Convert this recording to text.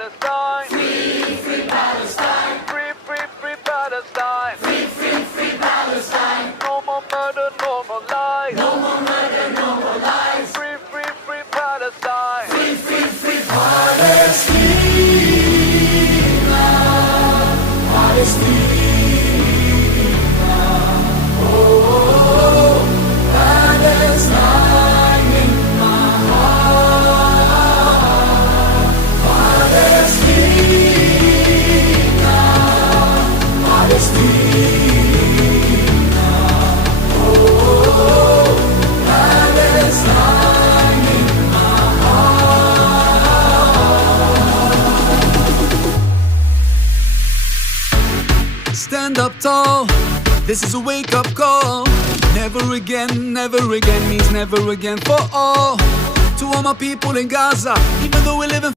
Palestine. Free, free Palestine. Free, free, free Palestine. Free, free, free Palestine. No more murder, no more lies. No more murder, no more lies. Free, free, free Palestine. Free, free, free Palestina. Palestina. Oh, Palestine in my heart. Palestina. Palestina. Oh, Palestine in my heart. Stand up tall, this is a wake-up call. Never again means never again for all. To all my people in Gaza, even though we live in